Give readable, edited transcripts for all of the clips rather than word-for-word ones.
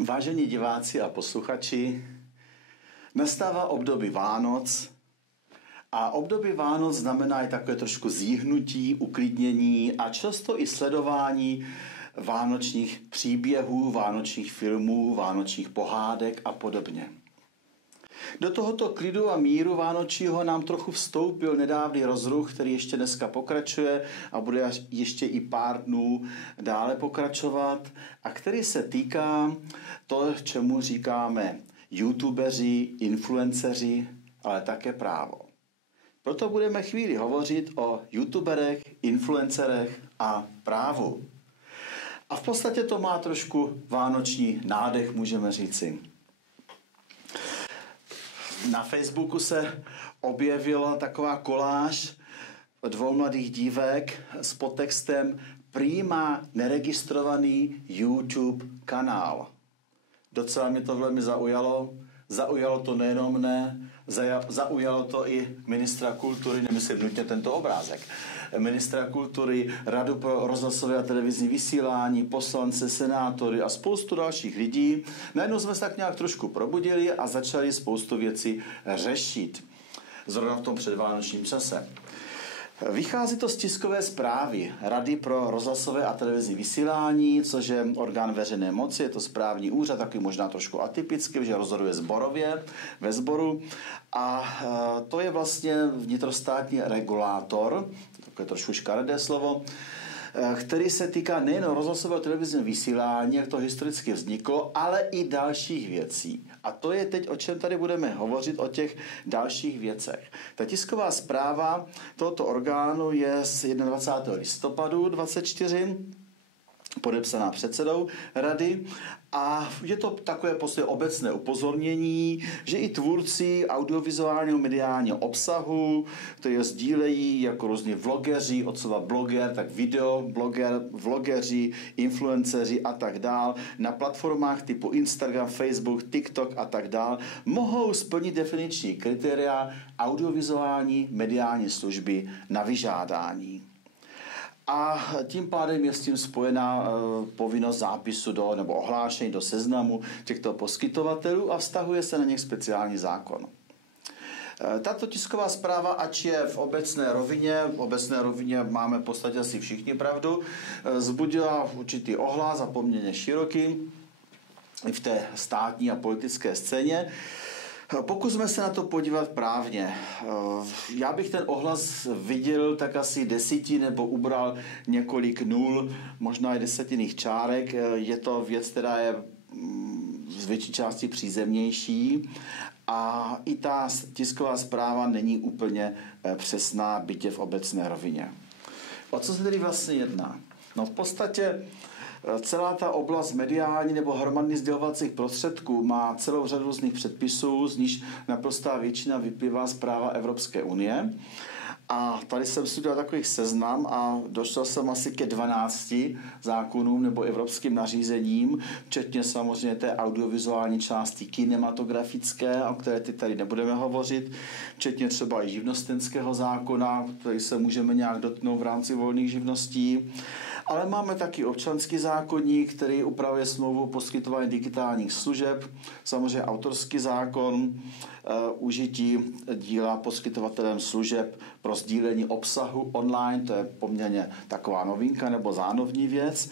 Vážení diváci a posluchači, nastává období Vánoc a období Vánoc znamená i takové trošku zíhnutí, uklidnění a často i sledování vánočních příběhů, vánočních filmů, vánočních pohádek a podobně. Do tohoto klidu a míru vánočního nám trochu vstoupil nedávný rozruch, který ještě dneska pokračuje a bude ještě i pár dnů dále pokračovat a který se týká toho, čemu říkáme youtubeři, influenceři, ale také právo. Proto budeme chvíli hovořit o youtuberech, influencerech a právu. A v podstatě to má trošku vánoční nádech, můžeme říci. Na Facebooku se objevila taková koláž dvou mladých dívek s podtextem "Prý má neregistrovaný YouTube kanál". Docela mě to velmi zaujalo. Zaujalo to nejenom mne, zaujalo to i ministra kultury, nemyslím nutně tento obrázek, ministra kultury, Radu pro rozhlasové a televizní vysílání, poslance, senátory a spoustu dalších lidí. Najednou jsme se tak nějak trošku probudili a začali spoustu věcí řešit. Zrovna v tom předvánočním čase. Vychází to z tiskové zprávy Rady pro rozhlasové a televizní vysílání, což je orgán veřejné moci, je to správní úřad, taky možná trošku atypický, že rozhoduje sborově, ve sboru. A to je vlastně vnitrostátní regulátor, takové trošku škaredé slovo, který se týká nejen rozhlasového televizního vysílání, jak to historicky vzniklo, ale i dalších věcí. A to je teď, o čem tady budeme hovořit, o těch dalších věcech. Ta tisková zpráva tohoto orgánu je z 21. listopadu 2024, podepsaná předsedou rady a je to takové prostě obecné upozornění, že i tvůrci audiovizuálního mediálního obsahu, který sdílejí jako různí vlogeři, od slova bloger, tak video, bloger, vlogeři, influenceři a tak dál, na platformách typu Instagram, Facebook, TikTok a tak dál, mohou splnit definiční kritéria audiovizuální mediální služby na vyžádání. A tím pádem je s tím spojená povinnost zápisu nebo ohlášení do seznamu těchto poskytovatelů a vztahuje se na něch speciální zákon. Tato tisková zpráva, ač je v obecné rovině máme v podstatě asi všichni pravdu, vzbudila určitý ohlas a poměrně široký v té státní a politické scéně. Pokusme se na to podívat právně. Já bych ten ohlas viděl tak asi 10 nebo ubral několik nul, možná i desetinných čárek. Je to věc, která je z větší části přízemnější a i ta tisková zpráva není úplně přesná, bytě v obecné rovině. O co se tedy vlastně jedná? No v podstatě celá ta oblast mediální nebo hromadných sdělovacích prostředků má celou řadu různých předpisů, z níž naprostá většina vyplývá z práva Evropské unie. A tady jsem si udělal takový seznam a došel jsem asi ke 12 zákonům nebo evropským nařízením, včetně samozřejmě té audiovizuální části kinematografické, o které teď tady nebudeme hovořit, včetně třeba i živnostenského zákona, který se můžeme nějak dotknout v rámci volných živností. Ale máme taky občanský zákoník, který upravuje smlouvu o poskytování digitálních služeb, samozřejmě autorský zákon, užití díla poskytovatelem služeb pro sdílení obsahu online, to je poměrně taková novinka nebo zánovní věc.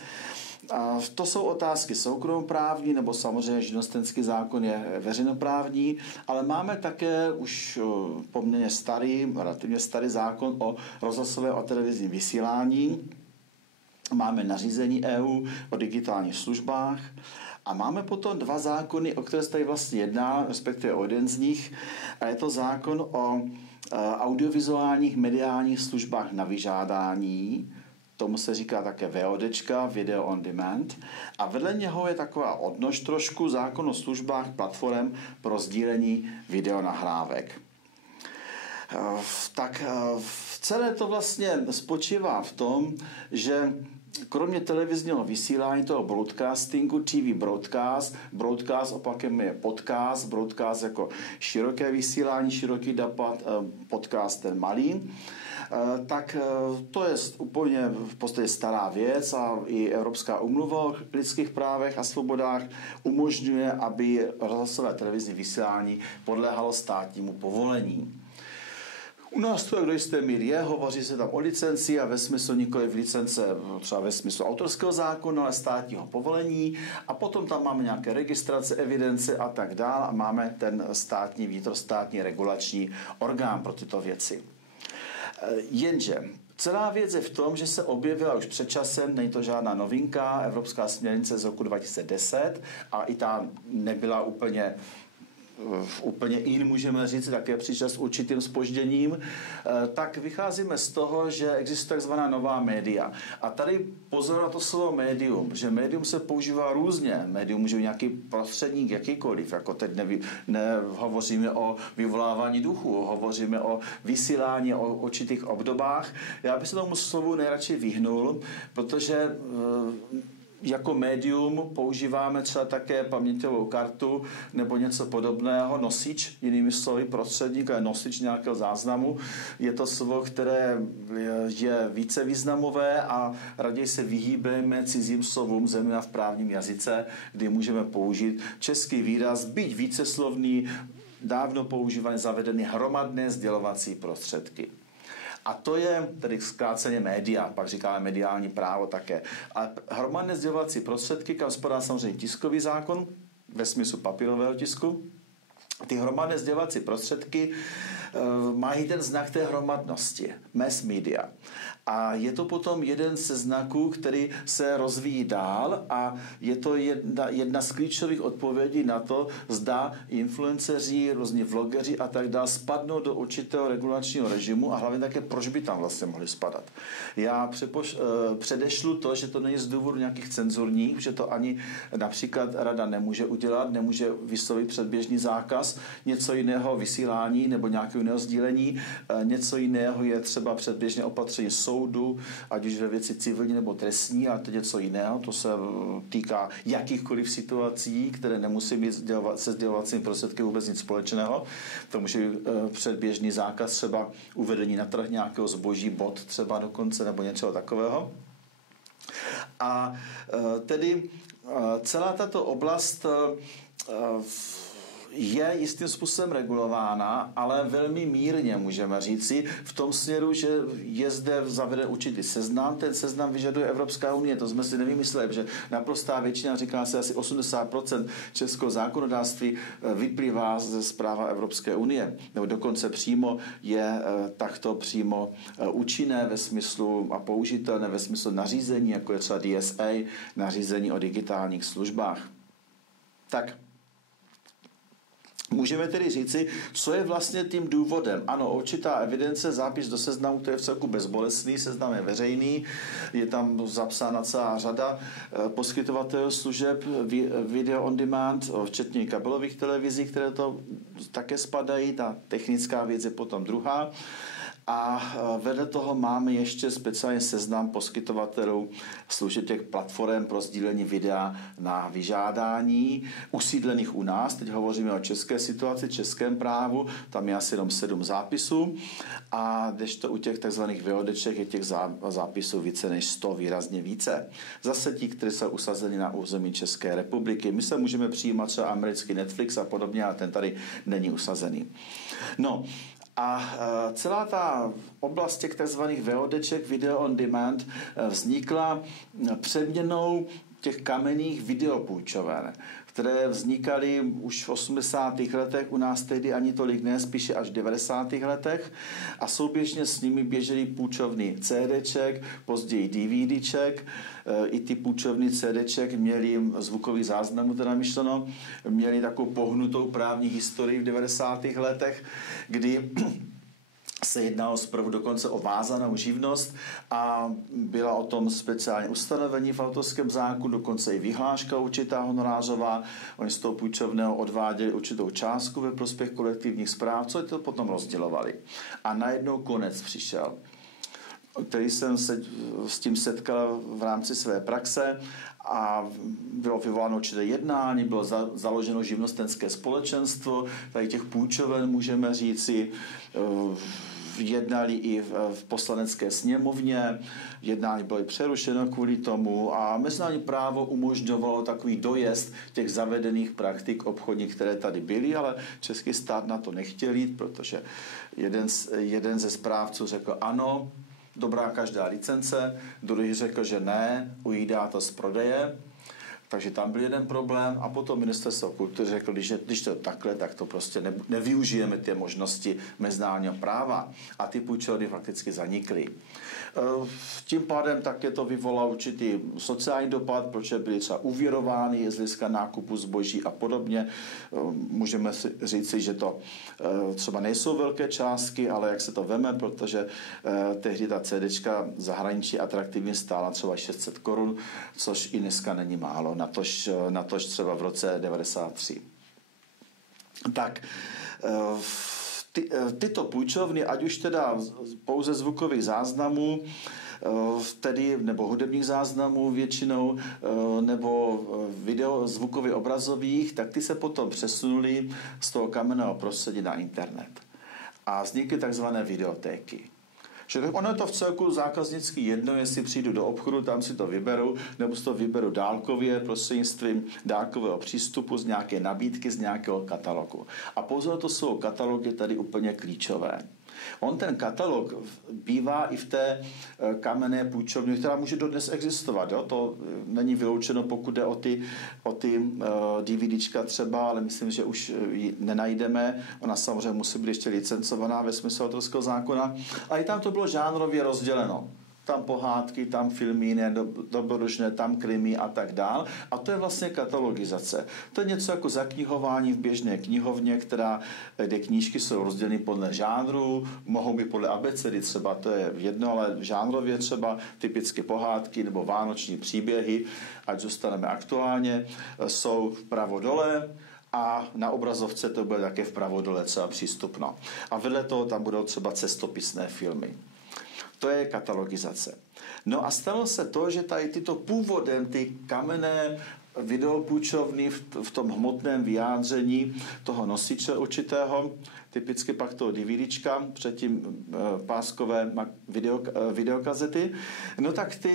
A to jsou otázky soukromoprávní, nebo samozřejmě živnostenský zákon je veřejnoprávní, ale máme také už poměrně relativně starý zákon o rozhlasovém a televizním vysílání. Máme nařízení EU o digitálních službách a máme potom 2 zákony, o které se tady vlastně jedná, respektive o jeden z nich, a je to zákon o audiovizuálních mediálních službách na vyžádání, tomu se říká také VODčka, Video on Demand, a vedle něho je taková odnož trošku zákon o službách platform pro sdílení videonahrávek. Tak celé to vlastně spočívá v tom, že kromě televizního vysílání toho broadcastingu, TV broadcast opakem je podcast, broadcast jako široké vysílání, široký dopad, podcast ten malý, tak to je úplně v podstatě stará věc a i Evropská úmluva o lidských právech a svobodách umožňuje, aby rozhlasové televizní vysílání podléhalo státnímu povolení. U nás to do jisté míry je, hovoří se tam o licenci a ve smyslu nikoli v licence, třeba ve smyslu autorského zákona, ale státního povolení a potom tam máme nějaké registrace, evidence a tak dále a máme ten státní, vnitrostátní regulační orgán pro tyto věci. Jenže celá věc je v tom, že se objevila už před časem, není to žádná novinka, Evropská směrnice z roku 2010 a i ta nebyla úplně in, můžeme říct, také přišel s určitým zpožděním, tak vycházíme z toho, že existuje takzvaná nová média. A tady pozor na to slovo médium, že médium se používá různě. Médium může být nějaký prostředník, jakýkoliv, jako teď hovoříme o vyvolávání duchu, hovoříme o vysílání, o určitých obdobách. Já bych se tomu slovu nejradši vyhnul, protože jako médium používáme třeba také paměťovou kartu nebo něco podobného, nosič, jinými slovy prostředník, ale nosič nějakého záznamu. Je to slovo, které je více významové a raději se vyhýbejme cizím slovům, zejména v právním jazyce, kdy můžeme použít český výraz, byť víceslovný, dávno používaný, zavedený hromadné sdělovací prostředky. A to je tedy zkráceně média, pak říkáme mediální právo také. A hromadné sdělovací prostředky, kam spadá samozřejmě tiskový zákon, ve smyslu papírového tisku. Ty hromadné sdělovací prostředky mají ten znak té hromadnosti, mass media. A je to potom jeden ze znaků, který se rozvíjí dál a je to jedna z klíčových odpovědí na to, zda influenceři, různí vlogeři a tak dále spadnou do určitého regulačního režimu a hlavně také, proč by tam vlastně mohli spadat. Já předešlu to, že to není z důvodu nějakých cenzurních, že to ani například rada nemůže udělat, nemůže vyslovit předběžný zákaz, něco jiného vysílání nebo nějakého jiného sdílení, něco jiného je třeba předběžné opatření soudu, ať už ve věci civilní nebo trestní, a to je něco jiného, to se týká jakýchkoliv situací, které nemusí být se sdělovacím prostředky vůbec nic společného. To může být předběžný zákaz třeba uvedení na trh nějakého zboží, bod třeba dokonce, nebo něčeho takového. A tedy celá tato oblast je jistým způsobem regulována, ale velmi mírně, můžeme říci, v tom směru, že je zde zaveden určitý seznam. Ten seznam vyžaduje Evropská unie, to jsme si nevymysleli, že naprostá většina, říká se asi 80% českého zákonodárství vyplývá ze zpráva Evropské unie, nebo dokonce přímo je takto přímo účinné ve smyslu a použitelné ve smyslu nařízení, jako je třeba DSA, nařízení o digitálních službách. Tak můžeme tedy říci, co je vlastně tím důvodem. Ano, určitá evidence, zápis do seznamu, to je vcelku bezbolestný, seznam je veřejný, je tam zapsána celá řada poskytovatelů služeb video on demand, včetně kabelových televizí, které to také spadají, ta technická věc je potom druhá. A vedle toho máme ještě speciálně seznam poskytovatelů služeb těch platform pro sdílení videa na vyžádání, usídlených u nás. Teď hovoříme o české situaci, českém právu, tam je asi jenom 7 zápisů. A kdežto u těch takzvaných VODček je těch zápisů více než 100, výrazně více. Zase ti, kteří jsou usazeni na území České republiky. My se můžeme přijímat třeba americký Netflix a podobně, ale ten tady není usazený. No, a celá ta oblast těch tzv. VODček, video on demand, vznikla přeměnou těch kamenných videopůjčoven, které vznikaly už v 80. letech, u nás tehdy ani tolik ne, spíše až v 90. letech a souběžně s nimi běžely půjčovny CDček, později DVDček, i ty půjčovny CDček měly zvukový záznam, teda myšleno, měly takovou pohnutou právní historii v 90. letech, kdy se jednalo zprvu dokonce o vázanou živnost a byla o tom speciálně ustanovení v autorském zákonu, dokonce i vyhláška určitá honorářová. Oni z toho půjčovného odváděli určitou částku ve prospěch kolektivních správ, co to potom rozdělovali. A najednou konec přišel. který jsem se s tím setkal v rámci své praxe a bylo vyvoláno určité jednání, bylo založeno živnostenské společenstvo, tady těch půjčoven můžeme říci, jednali i v poslanecké sněmovně, jednání bylo i přerušeno kvůli tomu a mezinárodní právo umožňovalo takový dojezd těch zavedených praktik obchodních, které tady byly, ale český stát na to nechtěl jít, protože jeden ze správců řekl ano, dobrá každá licence, druhý řekl, že ne, ujídá to z prodeje. Takže tam byl jeden problém a potom ministerstvo kultury řekl, když to je takhle, tak to prostě nevyužijeme ty možnosti mezinárodního práva a ty půjčovny fakticky zanikly. Tím pádem také to vyvolalo určitý sociální dopad, protože byly třeba uvěrovány z hlediska nákupu zboží a podobně. Můžeme si říci, že to třeba nejsou velké částky, ale jak se to veme, protože tehdy ta CDčka zahraničí atraktivně stála třeba 600 korun, což i dneska není málo, natož třeba v roce 93. Tak, tyto půjčovny, ať už teda pouze zvukových záznamů, tedy, nebo hudebních záznamů většinou, nebo zvukově obrazových, tak ty se potom přesunuli z toho kamenného prostředí na internet. A vznikly takzvané videotéky. Že ono je to v celku zákaznicky jedno, jestli přijdu do obchodu, tam si to vyberu, nebo si to vyberu dálkově prostřednictvím dálkového přístupu z nějaké nabídky, z nějakého katalogu. A pozor, to jsou katalogy tady úplně klíčové. On ten katalog bývá i v té kamenné půjčovně, která může dodnes existovat. Jo? To není vyloučeno, pokud jde o ty DVDčka třeba, ale myslím, že už ji nenajdeme. Ona samozřejmě musí být ještě licencovaná ve smyslu autorského zákona. A i tam to bylo žánrově rozděleno. Tam pohádky, tam filmy, dobrodružné, tam krimi a tak dál. A to je vlastně katalogizace. To je něco jako zaknihování v běžné knihovně, kde knížky jsou rozděleny podle žánru, mohou být podle abecedy třeba, to je jedno, ale žánrově třeba typicky pohádky nebo vánoční příběhy, ať zůstaneme aktuálně, jsou vpravo dole, a na obrazovce to bude také vpravo dole třeba přístupno. A vedle toho tam budou třeba cestopisné filmy. To je katalogizace. No a stalo se to, že tady tyto původem, ty kamenné videopůjčovny v tom hmotném vyjádření toho nosiče určitého, typicky pak toho DVDčka, předtím páskové videokazety, no tak ty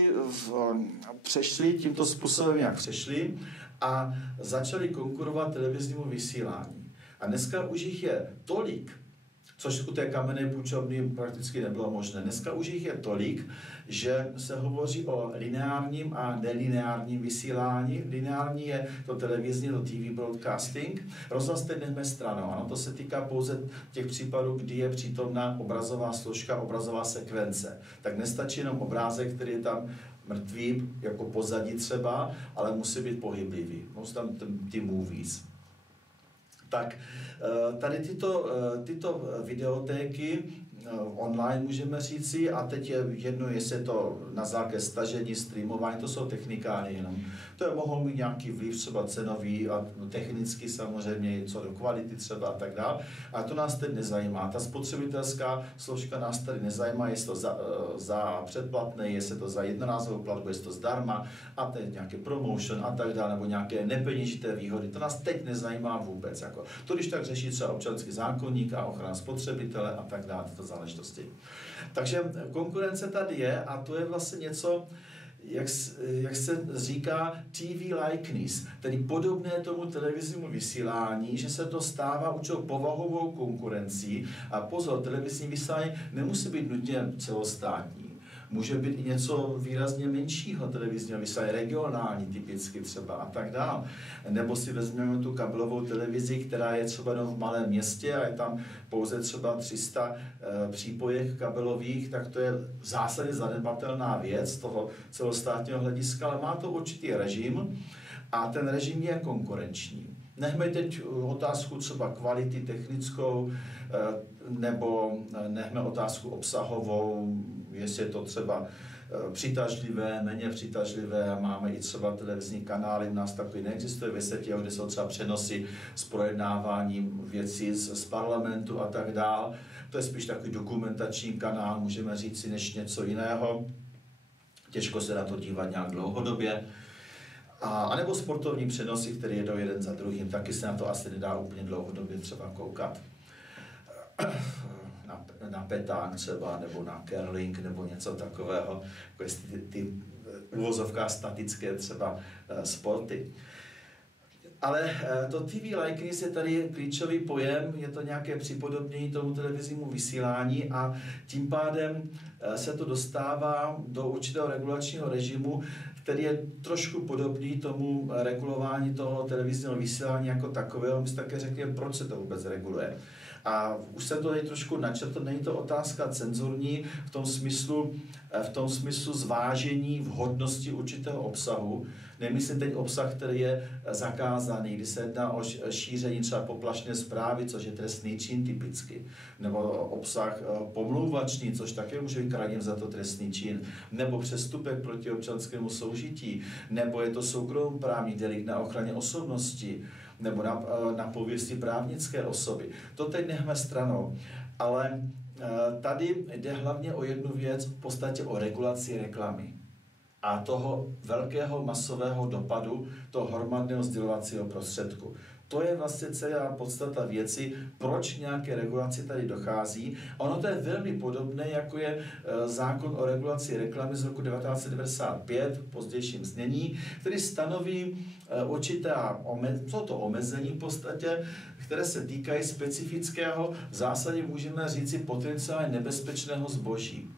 přešli tímto způsobem, jak přešli a začali konkurovat televiznímu vysílání. A dneska už jich je tolik, což u té kamenné půjčovny prakticky nebylo možné. Dneska už jich je tolik, že se hovoří o lineárním a nelineárním vysílání. Lineární je to televizní, to TV broadcasting. Rozhlas teď nechme stranou. Ano, to se týká pouze těch případů, kdy je přítomná obrazová složka, obrazová sekvence. Tak nestačí jenom obrázek, který je tam mrtvý, jako pozadí třeba, ale musí být pohyblivý. Musí tam ty movies. Tak tady tyto videotéky online můžeme říci a teď je jedno, jestli je to na základě stažení, streamování, to jsou technikály jenom. To mohou mít nějaký vliv třeba cenový a technicky samozřejmě, co do kvality třeba a tak dále. A to nás teď nezajímá. Ta spotřebitelská složka nás tady nezajímá, jestli to za předplatné, jestli to za jednorázovou platbu, jestli to zdarma a teď nějaký promotion a tak dále, nebo nějaké nepeněžité výhody. To nás teď nezajímá vůbec. Jako. To když tak řeší třeba občanský zákoník a ochrana spotřebitele a tak dále, tyto záležitosti. Takže konkurence tady je a to je vlastně něco, jak se říká TV likeness, tedy podobné tomu televiznímu vysílání, že se to stává určitou povahovou konkurencí a pozor, televizní vysílání nemusí být nutně celostátní. Může být i něco výrazně menšího televizního vysílání, regionální typicky třeba a tak dále. Nebo si vezmeme tu kabelovou televizi, která je třeba v malém městě a je tam pouze třeba 300 přípojek kabelových, tak to je v zásadě zanedbatelná věc toho celostátního hlediska, ale má to určitý režim a ten režim je konkurenční. Nechme teď otázku třeba kvality technickou, nebo nechme otázku obsahovou, jestli je to třeba přitažlivé, méně přitažlivé. Máme i třeba televizní kanály, u nás takový neexistuje ve světě, kde jsou třeba přenosy s projednáváním věcí z parlamentu a tak dál. To je spíš takový dokumentační kanál, můžeme říct si, než něco jiného. Těžko se na to dívat nějak dlouhodobě. A nebo sportovní přenosy, které jedou jeden za druhým, taky se na to asi nedá úplně dlouhodobě třeba koukat. Na petán třeba, nebo na curling, nebo něco takového, jako ty uvozovká statické třeba sporty. Ale to TV likeness je tady klíčový pojem, je to nějaké připodobnění tomu televiznímu vysílání a tím pádem se to dostává do určitého regulačního režimu, který je trošku podobný tomu regulování toho televizního vysílání jako takového. My si také řekneme, proč se to vůbec reguluje. A už jsem to tady trošku načrtl, není to otázka cenzurní v tom smyslu zvážení vhodnosti určitého obsahu. Nemyslím teď obsah, který je zakázaný, kdy se jedná o šíření třeba poplašné zprávy, což je trestný čin typicky, nebo obsah pomlouvačný, což také může být krajem za to trestný čin, nebo přestupek proti občanskému soužití, nebo je to soukromoprávní delikt na ochraně osobnosti, nebo na pověsti právnické osoby. To teď nechme stranou, ale tady jde hlavně o jednu věc, v podstatě o regulaci reklamy a toho velkého masového dopadu toho hromadného sdělovacího prostředku. To je vlastně celá podstata věci, proč nějaké regulaci tady dochází. Ono to je velmi podobné, jako je zákon o regulaci reklamy z roku 1995 v pozdějším znění, který stanoví omezení v podstatě, které se týkají specifického, v zásadě můžeme říci potenciálně nebezpečného zboží.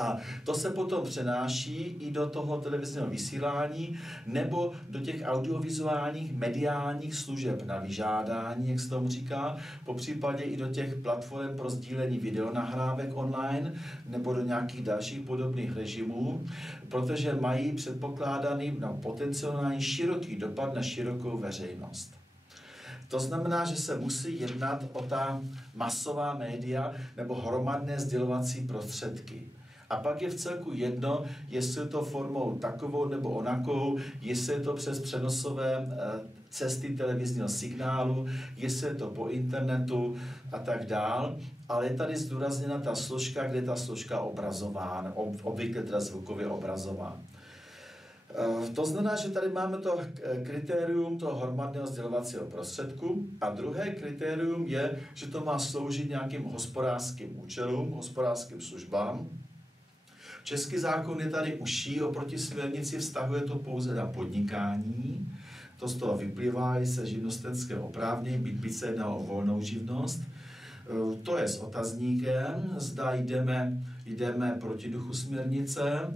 A to se potom přenáší i do toho televizního vysílání nebo do těch audiovizuálních mediálních služeb na vyžádání, jak se tomu říká, popřípadě i do těch platform pro sdílení videonahrávek online nebo do nějakých dalších podobných režimů, protože mají předpokládaný potenciální široký dopad na širokou veřejnost. To znamená, že se musí jednat o ta masová média nebo hromadné sdělovací prostředky. A pak je v celku jedno, jestli je to formou takovou nebo onakou, jestli je to přes přenosové cesty televizního signálu, jestli je to po internetu a tak dál. Ale je tady zdůrazněna ta složka, kde je ta složka obrazová, obvykle teda zvukově obrazová. To znamená, že tady máme to kritérium toho hromadného sdělovacího prostředku a druhé kritérium je, že to má sloužit nějakým hospodářským účelům, hospodářským službám. Český zákon je tady užší oproti směrnici, vztahuje to pouze na podnikání. To z toho vyplývá i se živnostenského oprávnění, byť se jedná o volnou živnost. To je s otazníkem, zda jdeme proti duchu směrnice,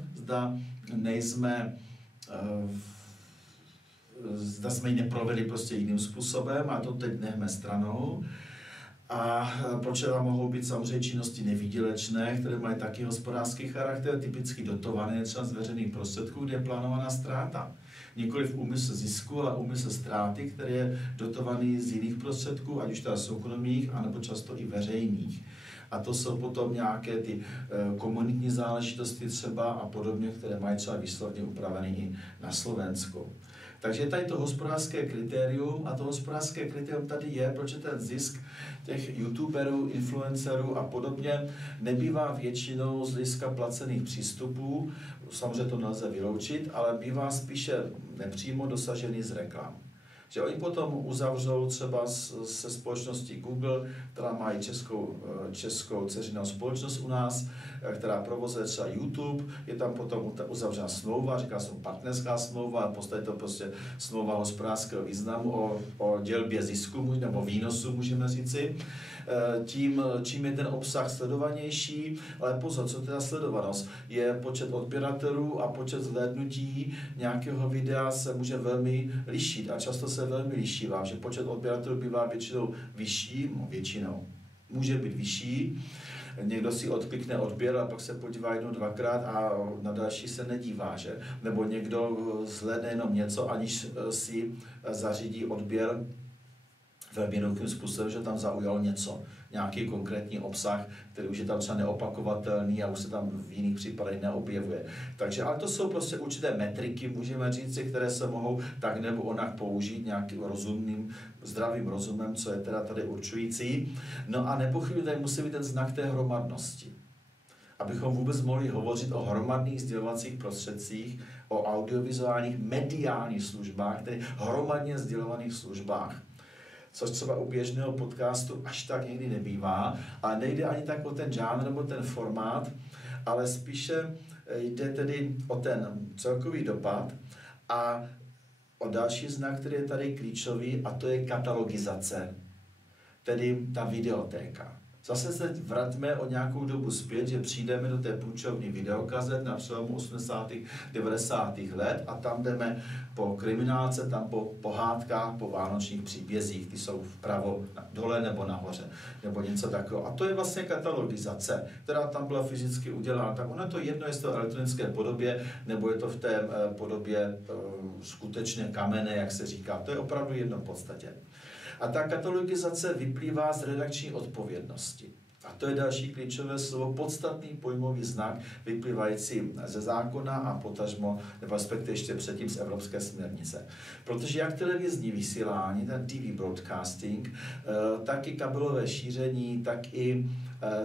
zda jsme ji neprovedli prostě jiným způsobem a to teď nechme stranou. A proč tam mohou být samozřejmě činnosti nevýdělečné, které mají taky hospodářský charakter, typicky dotované třeba z veřejných prostředků, kde je plánovaná ztráta. Nikoliv úmysl zisku, ale úmysl ztráty, který je dotovaný z jiných prostředků, ať už teda soukromých, anebo často i veřejných. A to jsou potom nějaké ty komunitní záležitosti třeba a podobně, které mají třeba výslovně upravené i na Slovensku. Takže je tady to hospodářské kritérium a to hospodářské kritérium tady je, protože ten zisk těch youtuberů, influencerů a podobně nebývá většinou z hlediska placených přístupů, samozřejmě to nelze vyloučit, ale bývá spíše nepřímo dosažený z reklam. Že oni potom uzavřou třeba se společností Google, která má i českou dceřinou společnost u nás, která provozuje třeba YouTube, je tam potom uzavřena smlouva, říká se partnerská smlouva, a v podstatě to prostě smlouva hospodářského významu o dělbě zisku nebo výnosu, můžeme říci. Čím je ten obsah sledovanější, ale pozor, co teda sledovanost? Je počet odběratelů a počet zhlédnutí nějakého videa se může velmi lišit a často se velmi liší vám, že počet odběratelů bývá většinou může být vyšší. Někdo si odklikne odběr a pak se podívá jednou, dvakrát a na další se nedívá, že? Nebo někdo zhlédne jenom něco, aniž si zařídí odběr velmi jednoduchým způsobem, že tam zaujalo něco, nějaký konkrétní obsah, který už je tam třeba neopakovatelný a už se tam v jiných případech neobjevuje. Takže, ale to jsou prostě určité metriky, můžeme říct, které se mohou tak nebo onak použít nějakým rozumným, zdravým rozumem, co je teda tady určující. No a nepochybně tady musí být ten znak té hromadnosti. Abychom vůbec mohli hovořit o hromadných sdělovacích prostředcích, o audiovizuálních mediálních službách, tedy hromadně sdělovaných službách. Což třeba u běžného podcastu až tak někdy nebývá, ale nejde ani tak o ten žánr nebo ten formát, ale spíše jde tedy o ten celkový dopad a o další znak, který je tady klíčový, a to je katalogizace, tedy ta videotéka. Zase se vraťme o nějakou dobu zpět, že přijdeme do té půjčovny videokazet na přelomu 80. 90. let a tam jdeme po kriminálce, tam po pohádkách, po vánočních příbězích, ty jsou vpravo, dole nebo nahoře, nebo něco takového. A to je vlastně katalogizace, která tam byla fyzicky udělána. Tak ono je to jedno, jestli to v elektronické podobě, nebo je to v té podobě skutečně kamenné, jak se říká. To je opravdu jedno v podstatě. A ta katalogizace vyplývá z redakční odpovědnosti. A to je další klíčové slovo, podstatný pojmový znak, vyplývající ze zákona a potažmo, nebo respektive ještě předtím z evropské směrnice. Protože jak televizní vysílání, ten TV broadcasting, tak i kabelové šíření,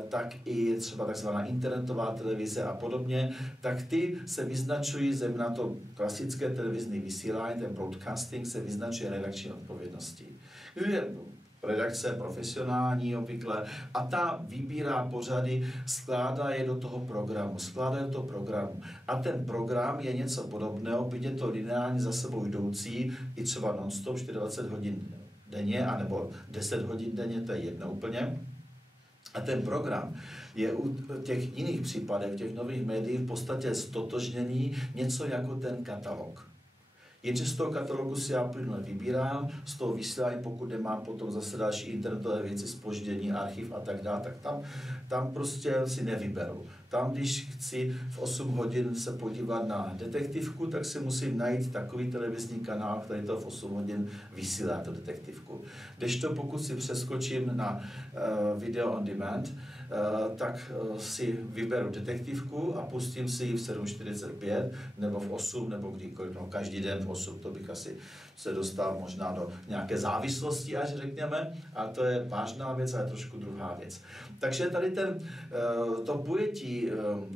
tak i třeba takzvaná internetová televize a podobně, tak ty se vyznačují, zejména to klasické televizní vysílání, ten broadcasting se vyznačuje redakční odpovědností. Je redakce profesionální obvykle a ta vybírá pořady, skládá je do toho programu. A ten program je něco podobného, byť je to lineárně za sebou jdoucí, i třeba non-stop 24 hodin denně, anebo 10 hodin denně, to je jedno úplně. A ten program je u těch jiných případech, v těch nových médiích v podstatě stotožněný něco jako ten katalog. Jenže z toho katalogu si já plynule vybírám, z toho vysílání, pokud nemám potom zase další internetové věci, zpoždění, archiv a tak dále, tak tam prostě si nevyberu. Tam, když chci v 8 hodin se podívat na detektivku, tak si musím najít takový televizní kanál, který to v 8 hodin vysílá, tu detektivku. Kdežto pokud si přeskočím na video on demand, tak si vyberu detektivku a pustím si ji v 7:45 nebo v 8 nebo kdykoliv, no každý den v 8, to bych asi se dostal možná do nějaké závislosti, až řekněme, a to je vážná věc a je trošku druhá věc. Takže tady to pojetí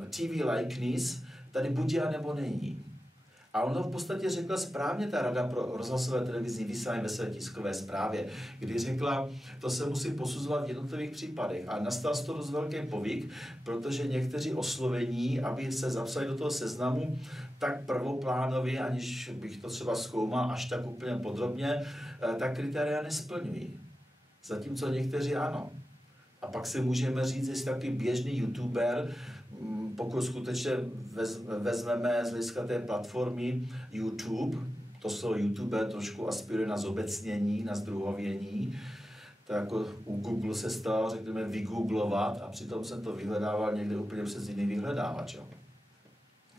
TV likeness tady buď je, nebo není. A ono v podstatě řekla správně ta Rada pro rozhlasové televizní vysílání ve své tiskové zprávě, kdy řekla, to se musí posuzovat v jednotlivých případech. A nastal z toho dost velký povyk, protože někteří oslovení, aby se zapsali do toho seznamu, tak prvoplánově, aniž bych to třeba zkoumal až tak úplně podrobně, tak kritéria nesplňují. Zatímco někteří ano. A pak si můžeme říct, jestli takový běžný youtuber, pokud skutečně vezmeme z hlediska té platformy YouTube, to slovo YouTuber trošku aspiruje na zobecnění, na zdruhovění, to jako u Google se stalo, řekněme, vygooglovat a přitom jsem to vyhledával někde úplně přes jiný vyhledávač. Jo.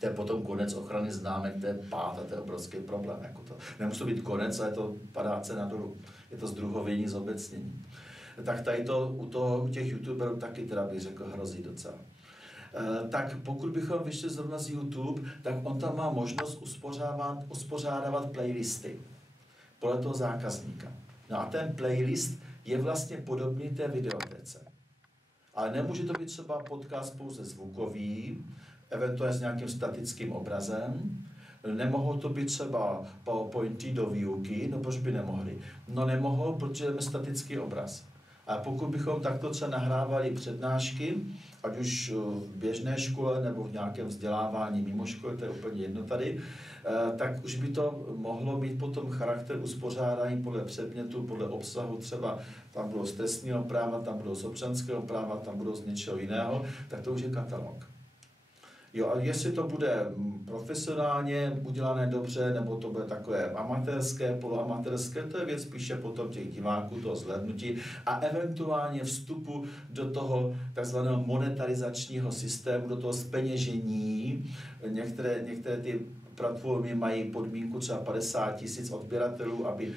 To je potom konec ochrany známek, to je pád a to je obrovský problém. Jako to. Nemusí to být konec, ale to padá cena dolů. Je to zdruhovění, zobecnění. Tak tady to u těch youtuberů taky teda bych řekl hrozí docela. Tak pokud bychom vyšli zrovna z YouTube, tak on tam má možnost uspořádávat playlisty podle toho zákazníka. No a ten playlist je vlastně podobný té videotéce. Ale nemůže to být třeba podcast pouze zvukový, eventuálně s nějakým statickým obrazem, nemohou to být třeba PowerPointy do výuky, no proč by nemohli? No nemohou, protože máme statický obraz. A pokud bychom takto třeba nahrávali přednášky, ať už v běžné škole nebo v nějakém vzdělávání mimo školy, to je úplně jedno tady, tak už by to mohlo mít potom charakter uspořádání podle předmětu, podle obsahu, třeba tam budou z trestního práva, tam budou z občanského práva, tam budou z něčeho jiného, tak to už je katalog. Jo, a jestli to bude profesionálně udělané dobře, nebo to bude takové amatérské, poloamatérské, to je věc spíše potom těch diváků, toho zhlédnutí a eventuálně vstupu do toho takzvaného monetarizačního systému, do toho zpeněžení. Některé ty platformy mají podmínku třeba 50 000 odběratelů, aby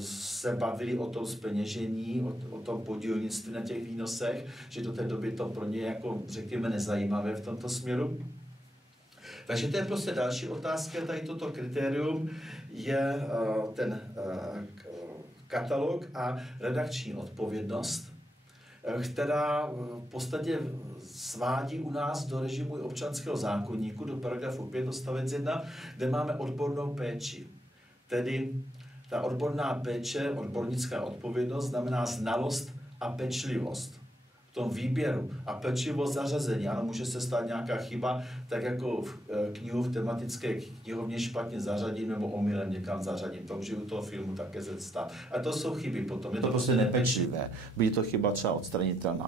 se bavili o tom zpeněžení, o tom podílnictví na těch výnosech, že do té doby to pro ně jako, řekněme, nezajímavé v tomto směru. Takže to je prostě další otázka, tady toto kritérium je ten katalog a redakční odpovědnost, která v podstatě svádí u nás do režimu občanského zákoníku, do paragrafu 5 odstavec 1, kde máme odbornou péči. Tedy ta odborná péče, odbornická odpovědnost znamená znalost a pečlivost v tom výběru a pečlivost zařazení. Ano, může se stát nějaká chyba, tak jako knihu v tematické knihovně špatně zařadím nebo omylem někam zařadím. To může u toho filmu také stát. A to jsou chyby potom. Je to prostě nepečlivé. By to chyba třeba odstranitelná.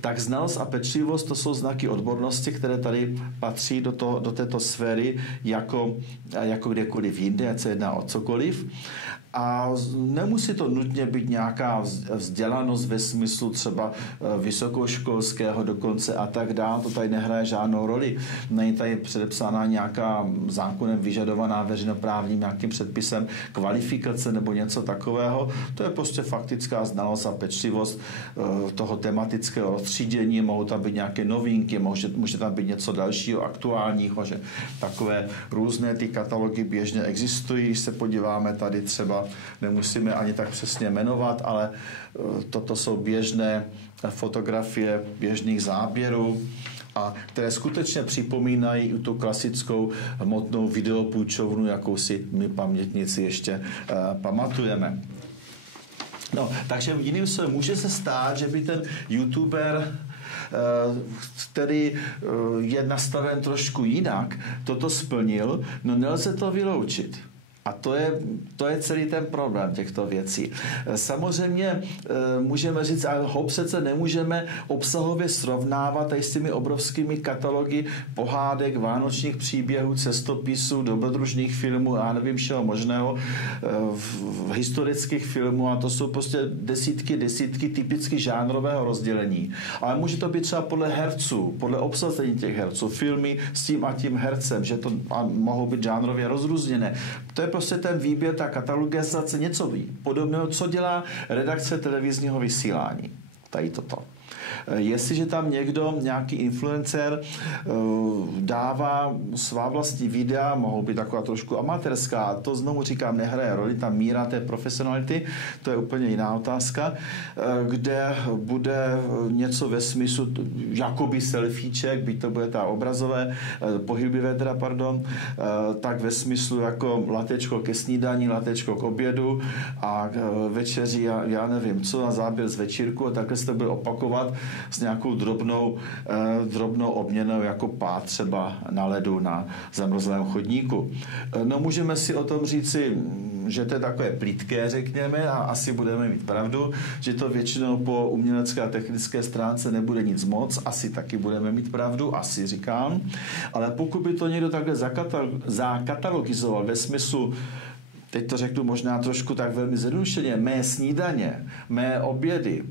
Tak znalost a pečlivost, to jsou znaky odbornosti, které tady patří do této sféry jako kdekoliv jinde, ať se jedná o cokoliv. A nemusí to nutně být nějaká vzdělanost ve smyslu třeba vysokoškolského dokonce a tak dále. To tady nehraje žádnou roli. Není tady předepsána nějaká zákonem vyžadovaná veřejnoprávním nějakým předpisem kvalifikace nebo něco takového. To je prostě faktická znalost a pečlivost toho tematického rozstřídění. Mohou tam být nějaké novinky, může tam být něco dalšího, aktuálního, že takové různé ty katalogy běžně existují. Když se podíváme tady třeba, nemusíme ani tak přesně jmenovat, ale toto jsou běžné fotografie běžných záběrů, a které skutečně připomínají tu klasickou hmotnou videopůjčovnu, jakou si my pamětníci ještě pamatujeme. No, takže jiným slovem, může se stát, že by ten youtuber, který je nastaven trošku jinak, toto splnil, no nelze to vyloučit. A to je celý ten problém těchto věcí. Samozřejmě můžeme říct, ale ho přece nemůžeme obsahově srovnávat tady s těmi obrovskými katalogy pohádek, vánočních příběhů, cestopisů, dobrodružných filmů a nevím všeho možného, historických filmů, a to jsou prostě desítky typicky žánrového rozdělení. Ale může to být třeba podle herců, podle obsazení těch herců, filmy s tím a tím hercem, že to mohou být žánrově rozrůzněné. To je prostě ten výběr, ta katalogizace, něco podobného, co dělá redakce televizního vysílání. Tady toto. Jestliže tam někdo, nějaký influencer, dává svá vlastní videa, mohou být taková trošku amatérská, to znovu říkám, nehraje roli, ta míra té profesionality, to je úplně jiná otázka, kde bude něco ve smyslu jakoby selfieček, byť to bude ta obrazové, pohyblivé teda, tak ve smyslu jako latečko ke snídani, latečko k obědu a večeří, já nevím co, na záběr z večírku, a takhle se to bude opakovat s nějakou drobnou obměnou jako pád třeba na ledu na zamrzlém chodníku. No můžeme si o tom říci, že to je takové plítké, řekněme, a asi budeme mít pravdu, že to většinou po umělecké a technické stránce nebude nic moc, asi taky budeme mít pravdu, asi říkám, ale pokud by to někdo takhle zakatalogizoval ve smyslu, teď to řeknu možná trošku tak velmi zjednodušeně, mé snídaně, mé obědy,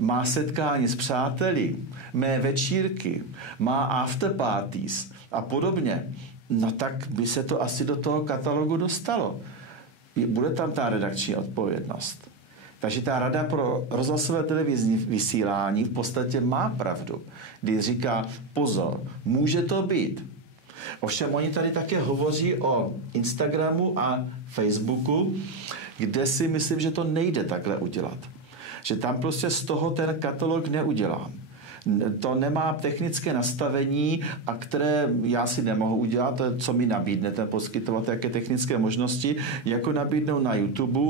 má setkání s přáteli, mé večírky, má afterparties a podobně, no tak by se to asi do toho katalogu dostalo. Bude tam ta redakční odpovědnost. Takže ta Rada pro rozhlasové televizní vysílání v podstatě má pravdu, když říká pozor, může to být. Ovšem oni tady také hovoří o Instagramu a Facebooku, kde si myslím, že to nejde takhle udělat. Že tam prostě z toho ten katalog neudělám. To nemá technické nastavení, a které já si nemohu udělat, to je, co mi nabídne ten poskytovatel, jaké technické možnosti, jako nabídnou na YouTube,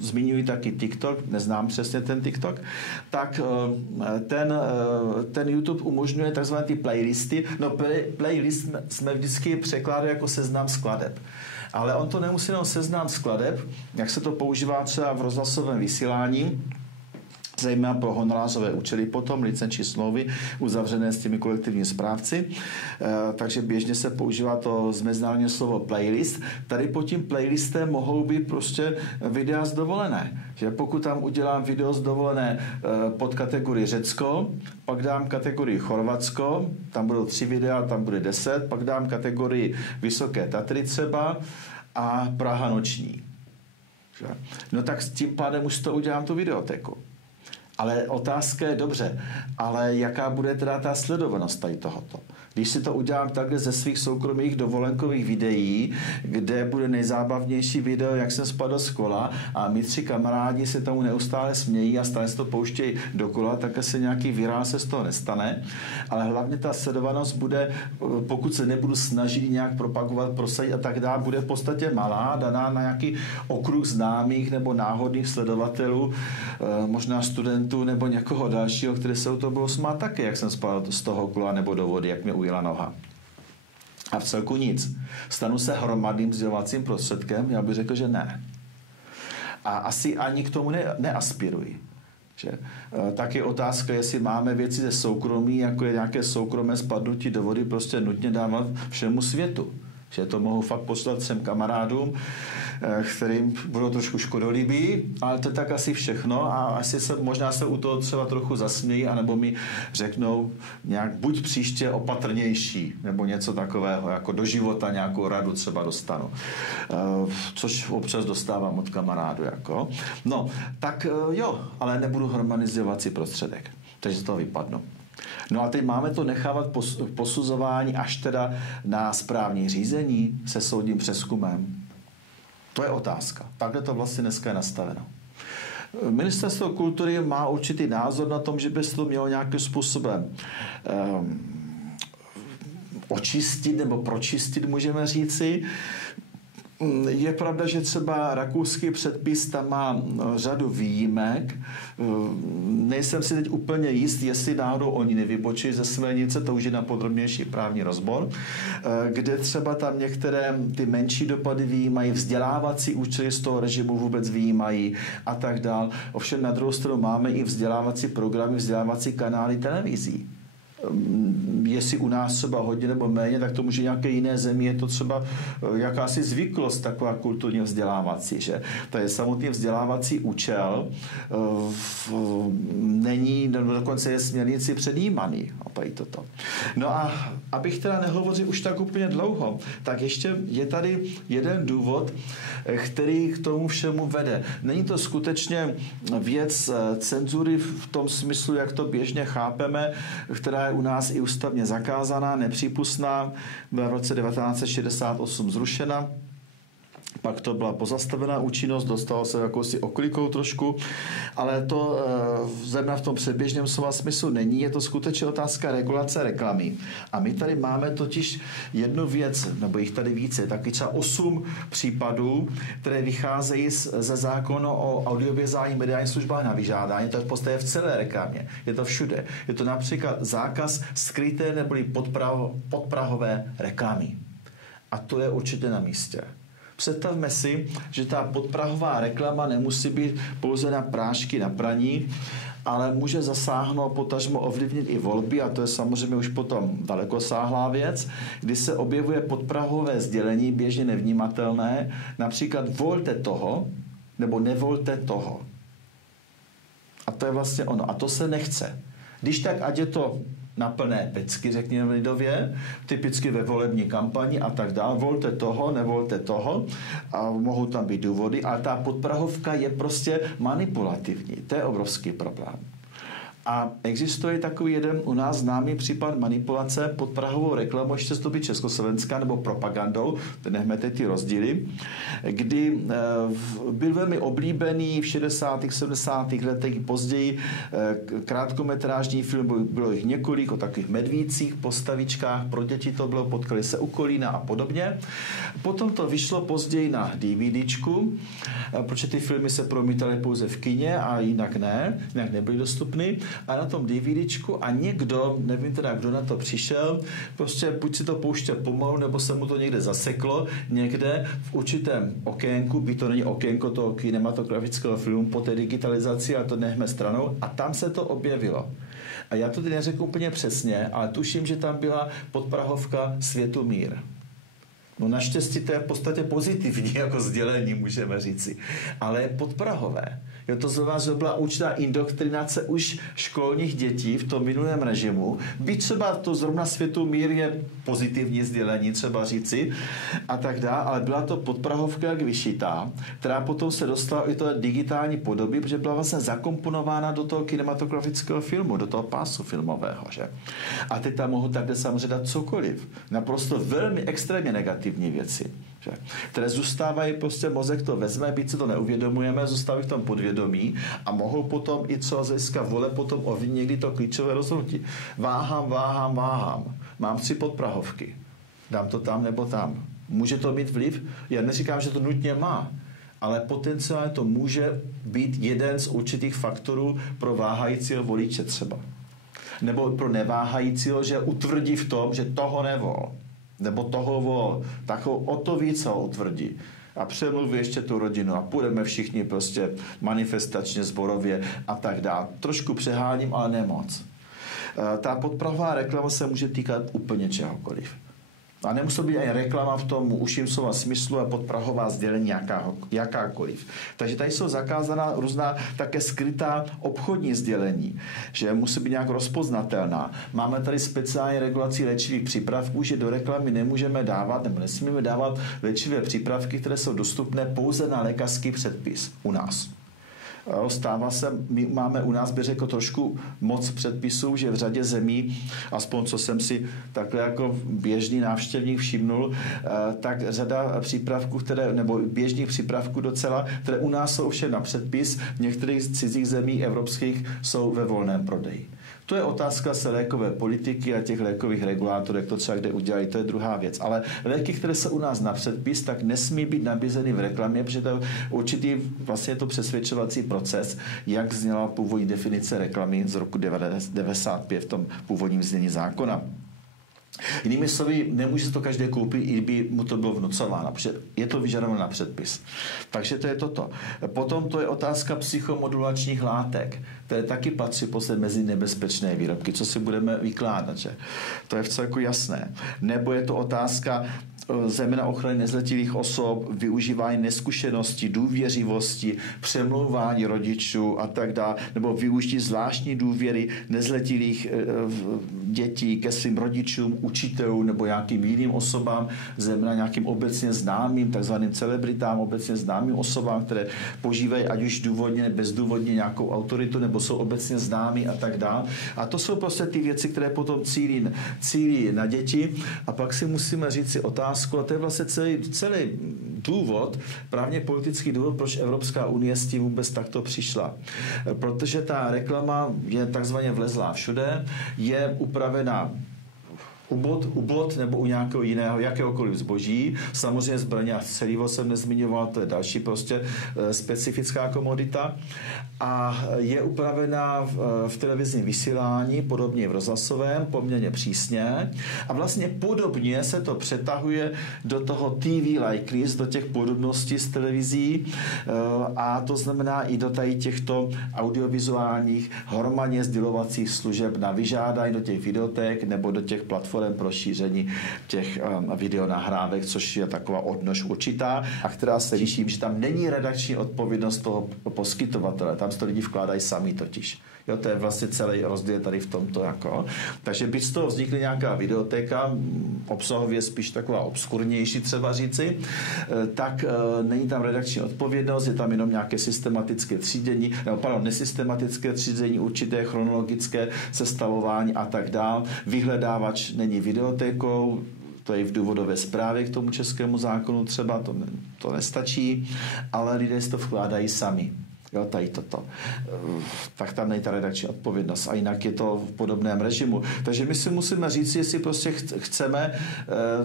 zmiňuji taky TikTok, neznám přesně ten TikTok, tak ten YouTube umožňuje takzvané ty playlisty. No playlist jsme vždycky překládali jako seznam skladeb. Ale on to nemusí jenom seznam skladeb, jak se to používá třeba v rozhlasovém vysílání, zejména pro honorázové účely potom, licenční smlouvy uzavřené s těmi kolektivními správci. Takže běžně se používá to z mezinárodního slovo playlist. Tady pod tím playlistem mohou být prostě videa z dovolené. Že pokud tam udělám video z dovolené pod kategorii Řecko, pak dám kategorii Chorvatsko, tam budou 3 videa, tam bude 10, pak dám kategorii Vysoké Tatry třeba a Praha noční. No tak s tím pádem už to udělám tu videotéku. Ale otázka je dobře, ale jaká bude teda ta sledovanost tady tohoto? Když si to udělám takhle ze svých soukromých dovolenkových videí, kde bude nejzábavnější video, jak jsem spadl z kola a my 3 kamarádi se tomu neustále smějí a stále se to pouštějí dokola, tak asi nějaký virál se z toho nestane. Ale hlavně ta sledovanost bude, pokud se nebudu snažit nějak propagovat, prosadit a tak dále, bude v podstatě malá, daná na nějaký okruh známých nebo náhodných sledovatelů, možná studentů nebo někoho dalšího, který se o to bylo smát taky, jak jsem spadl z toho kola nebo do vody, jak mě ujela noha. A v celku nic. Stanu se hromadným sdělovacím prostředkem? Já bych řekl, že ne. A asi ani k tomu neaspiruji. Že? Tak je otázka, jestli máme věci ze soukromí, jako je nějaké soukromé spadnutí do vody, prostě nutně dávat všemu světu. Že to mohu fakt poslat všem kamarádům, kterým budou trošku škodolibí, ale to je tak asi všechno a asi možná se u toho třeba trochu zasmějí, anebo mi řeknou nějak buď příště opatrnější, nebo něco takového, jako do života nějakou radu třeba dostanu. Což občas dostávám od kamarádu. Jako. No, tak jo, ale nebudu hromadizovat prostředek. Takže z toho vypadnu. No a teď máme to nechávat posuzování až teda na správní řízení se soudním přezkumem. To je otázka. Takhle to vlastně dneska je nastaveno. Ministerstvo kultury má určitý názor na tom, že by se to mělo nějakým způsobem očistit nebo pročistit, můžeme říci. Je pravda, že třeba rakouský předpis tam má řadu výjimek. Nejsem si teď úplně jist, jestli náhodou oni nevybočí ze směrnice, to už je na podrobnější právní rozbor, kde třeba tam některé ty menší dopady výjímají, vzdělávací účely z toho režimu vůbec výjímají a tak dál. Ovšem na druhou stranu máme i vzdělávací programy, vzdělávací kanály televizí. Jestli u nás třeba hodně nebo méně, tak to může nějaké jiné zemi, je to třeba jakási zvyklost taková kulturně vzdělávací, že? To je samotný vzdělávací účel, není, dokonce je směrnici předjímaný. A tady toto. No a abych teda nehovořil už tak úplně dlouho, tak ještě je tady jeden důvod, který k tomu všemu vede. Není to skutečně věc cenzury v tom smyslu, jak to běžně chápeme, která je u nás i ústavně zakázaná, nepřípustná, byla v roce 1968 zrušena, pak to byla pozastavená účinnost, dostalo se jakousi oklikou trošku, ale to zejména v tom předběžném slova smyslu není, je to skutečně otázka regulace reklamy. A my tady máme totiž jednu věc, nebo jich tady více, taky třeba 8 případů, které vycházejí ze zákona o audiovizuálních mediálních službách na vyžádání, to je v podstatě v celé reklamě, je to všude. Je to například zákaz skryté nebo podprahové reklamy. A to je určitě na místě. Představme si, že ta podprahová reklama nemusí být pouze na prášky na praní, ale může zasáhnout, potažmo ovlivnit i volby, a to je samozřejmě už potom dalekosáhlá věc, kdy se objevuje podprahové sdělení, běžně nevnímatelné, například volte toho, nebo nevolte toho. A to je vlastně ono. A to se nechce. Když tak, ať je to na plné pecky, řekněme lidově, typicky ve volební kampani a tak dále. Volte toho, nevolte toho a mohou tam být důvody, ale ta podprahovka je prostě manipulativní. To je obrovský problém. A existuje takový jeden u nás známý případ manipulace podprahovou reklamou, ještě to být československá nebo propagandou, nechme teď ty rozdíly, kdy byl velmi oblíbený v 60. 70. letech i později krátkometrážní film, bylo jich několik o takových medvících, postavičkách, pro děti to bylo, potkali se u Kolína a podobně. Potom to vyšlo později na DVDčku, protože ty filmy se promítaly pouze v kině a jinak nebyly dostupny. a na tom DVDčku a někdo, nevím teda, kdo na to přišel, prostě buď si to pouštěl pomalu, nebo se mu to někde zaseklo, někde v určitém okénku, by to není okénko toho kinematografického filmu po té digitalizaci, ale to nechme stranou, a tam se to objevilo. A já to teď neřeknu úplně přesně, ale tuším, že tam byla podprahovka Světomír. No naštěstí to je v podstatě pozitivní jako sdělení, můžeme říci. Ale je podprahové. Jo, to znamená, že byla určitá indoktrinace už školních dětí v tom minulém režimu. Byť třeba to zrovna Světomír je pozitivní sdělení, třeba říci, a tak dále, ale byla to podprahovka jak vyšitá, která potom se dostala i do digitální podoby, protože byla vlastně zakomponována do toho kinematografického filmu, do toho pásu filmového. Že? A teď tam mohu takhle samozřejmě dát cokoliv. Naprosto velmi extrémně negativní věci. Že? Které zůstávají, prostě mozek to vezme, byť si to neuvědomujeme, zůstávají v tom podvědomí a mohou potom i třeba z hlediska vole potom ovlivnit někdy to klíčové rozhodnutí. Váhám. Mám 3 podprahovky. Dám to tam nebo tam. Může to mít vliv? Já neříkám, že to nutně má, ale potenciálně to může být jeden z určitých faktorů pro váhajícího voliče třeba. Nebo pro neváhajícího, že utvrdí v tom, že toho nevol. Nebo toho vol. Tak ho o to víc ho utvrdí. A přemluví ještě tu rodinu a půjdeme všichni prostě manifestačně, sborově a tak dále. Trošku přeháním, ale ne moc. Ta podprahová reklama se může týkat úplně čehokoliv. A nemusí být ani reklama v tom užším slova smyslu a podprahová sdělení jakákoliv. Takže tady jsou zakázaná různá také skrytá obchodní sdělení, že musí být nějak rozpoznatelná. Máme tady speciální regulaci léčivých přípravků, že do reklamy nemůžeme dávat nebo nesmíme dávat léčivé přípravky, které jsou dostupné pouze na lékařský předpis u nás. Stává se, my máme u nás, bych řekl, trošku moc předpisů, že v řadě zemí, aspoň co jsem si takhle jako běžný návštěvník všimnul, tak řada přípravků, nebo běžných přípravků docela, které u nás jsou ovšem na předpis, v některých cizích zemích evropských jsou ve volném prodeji. To je otázka se lékové politiky a těch lékových regulátorů, jak to třeba kde udělají, to je druhá věc. Ale léky, které jsou u nás na předpis, tak nesmí být nabízeny v reklamě, protože to je určitý vlastně je to přesvědčovací proces, jak zněla původní definice reklamy z roku 1995 v tom původním znění zákona. Jinými slovy, nemůže to každý koupit, i by mu to bylo vnucováno, protože je to vyžadováno na předpis. Takže to je toto. Potom to je otázka psychomodulačních látek, které taky patří mezi nebezpečné výrobky, co si budeme vykládat, že? To je v celku jasné. Nebo je to otázka zejména ochrany nezletilých osob, využívání neskušenosti, důvěřivosti, přemlouvání rodičů a tak dále, nebo využití zvláštní důvěry nezletilých dětí ke svým rodičům, učitelům nebo nějakým jiným osobám, zejména nějakým obecně známým, takzvaným celebritám, obecně známým osobám, které požívají ať už důvodně, bezdůvodně nějakou autoritu, nebo jsou obecně známí a tak dále. A to jsou prostě ty věci, které potom cílí na děti. A pak si musíme říct si otázku, a to je vlastně celý důvod, právně politický důvod, proč Evropská unie s tím vůbec takto přišla. Protože ta reklama je takzvaně vlezlá všude, je upravená u bot nebo u nějakého jiného, jakéhokoliv zboží. Samozřejmě zbraně a střelivo jsem nezmiňoval, to je další prostě specifická komodita. A je upravená v televizním vysílání, podobně v rozhlasovém, poměrně přísně. A vlastně podobně se to přetahuje do toho TV like list, do těch podobností z televizí. A to znamená i do tady těchto audiovizuálních hromadně sdělovacích služeb na vyžádání do těch videoték nebo do těch platform pro šíření těch videonahrávek, což je taková odnož určitá, a která se liší, že tam není redakční odpovědnost toho poskytovatele. Tam se to lidi vkládají sami totiž. Jo, to je vlastně celý rozdíl tady v tomto. Jako. Takže byť z toho vznikly nějaká videotéka, obsahově spíš taková obskurnější třeba říci, tak není tam redakční odpovědnost, je tam jenom nějaké systematické třídění, nesystematické třídění, určité chronologické sestavování a tak dál. Vyhledávač není videotékou, to je i v důvodové zprávě k tomu českému zákonu třeba, to nestačí, ale lidé si to vkládají sami. Jo, tady toto. Tak tam není ta redakční odpovědnost a jinak je to v podobném režimu. Takže my si musíme říct, jestli prostě chceme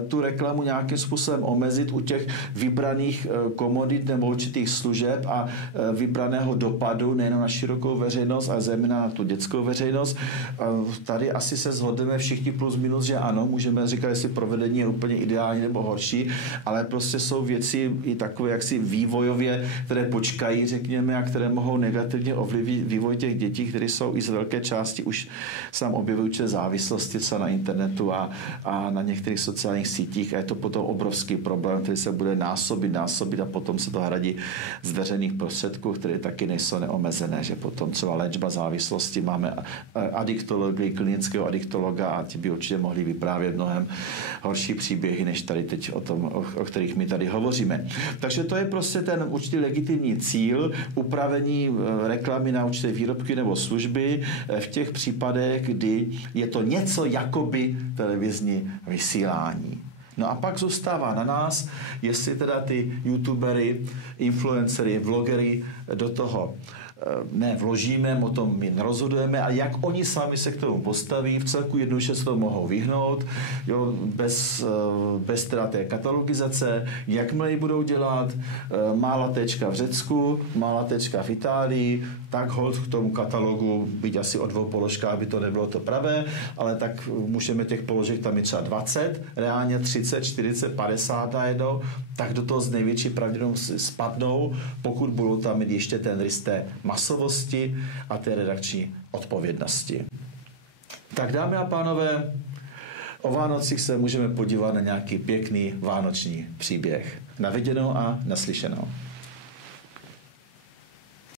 tu reklamu nějakým způsobem omezit u těch vybraných komodit nebo určitých služeb a vybraného dopadu nejen na širokou veřejnost, ale zejména na tu dětskou veřejnost. Tady asi se shodneme všichni plus minus, že ano, můžeme říkat, jestli provedení je úplně ideální nebo horší, ale prostě jsou věci i takové jaksi vývojově, které počkají, řekněme, a které mohou negativně ovlivnit vývoj těch dětí, které jsou i z velké části už sám objevují určité závislosti co na internetu a na některých sociálních sítích a je to potom obrovský problém, který se bude násobit a potom se to hradí z veřejných prostředků, které taky nejsou neomezené, že potom třeba léčba závislosti máme adiktology, klinického adiktologa a ti by určitě mohli vyprávět mnohem horší příběhy, než tady teď o kterých my tady hovoříme. Takže to je prostě ten určitý legitimní cíl upravení reklamy na určité výrobky nebo služby v těch případech, kdy je to něco jakoby televizní vysílání. No a pak zůstává na nás, jestli teda ty youtubery, influencery, vlogery do toho vložíme, o tom my nerozhodujeme a jak oni sami se k tomu postaví, v celku jednoduše se to mohou vyhnout, jo, bez teda té katalogizace, jakmile ji budou dělat, má latečka v Řecku, má latečka v Itálii, tak holt k tomu katalogu, byť asi o 2 položkách by to nebylo to pravé, ale tak můžeme těch položek tam mít třeba 20, reálně 30, 40, 50 najednou, tak do toho z největší pravděpodobností spadnou, pokud budou tam mít ještě ten rys té masovosti a té redakční odpovědnosti. Tak dámy a pánové, o Vánocích se můžeme podívat na nějaký pěkný vánoční příběh. Na viděnou a naslyšenou.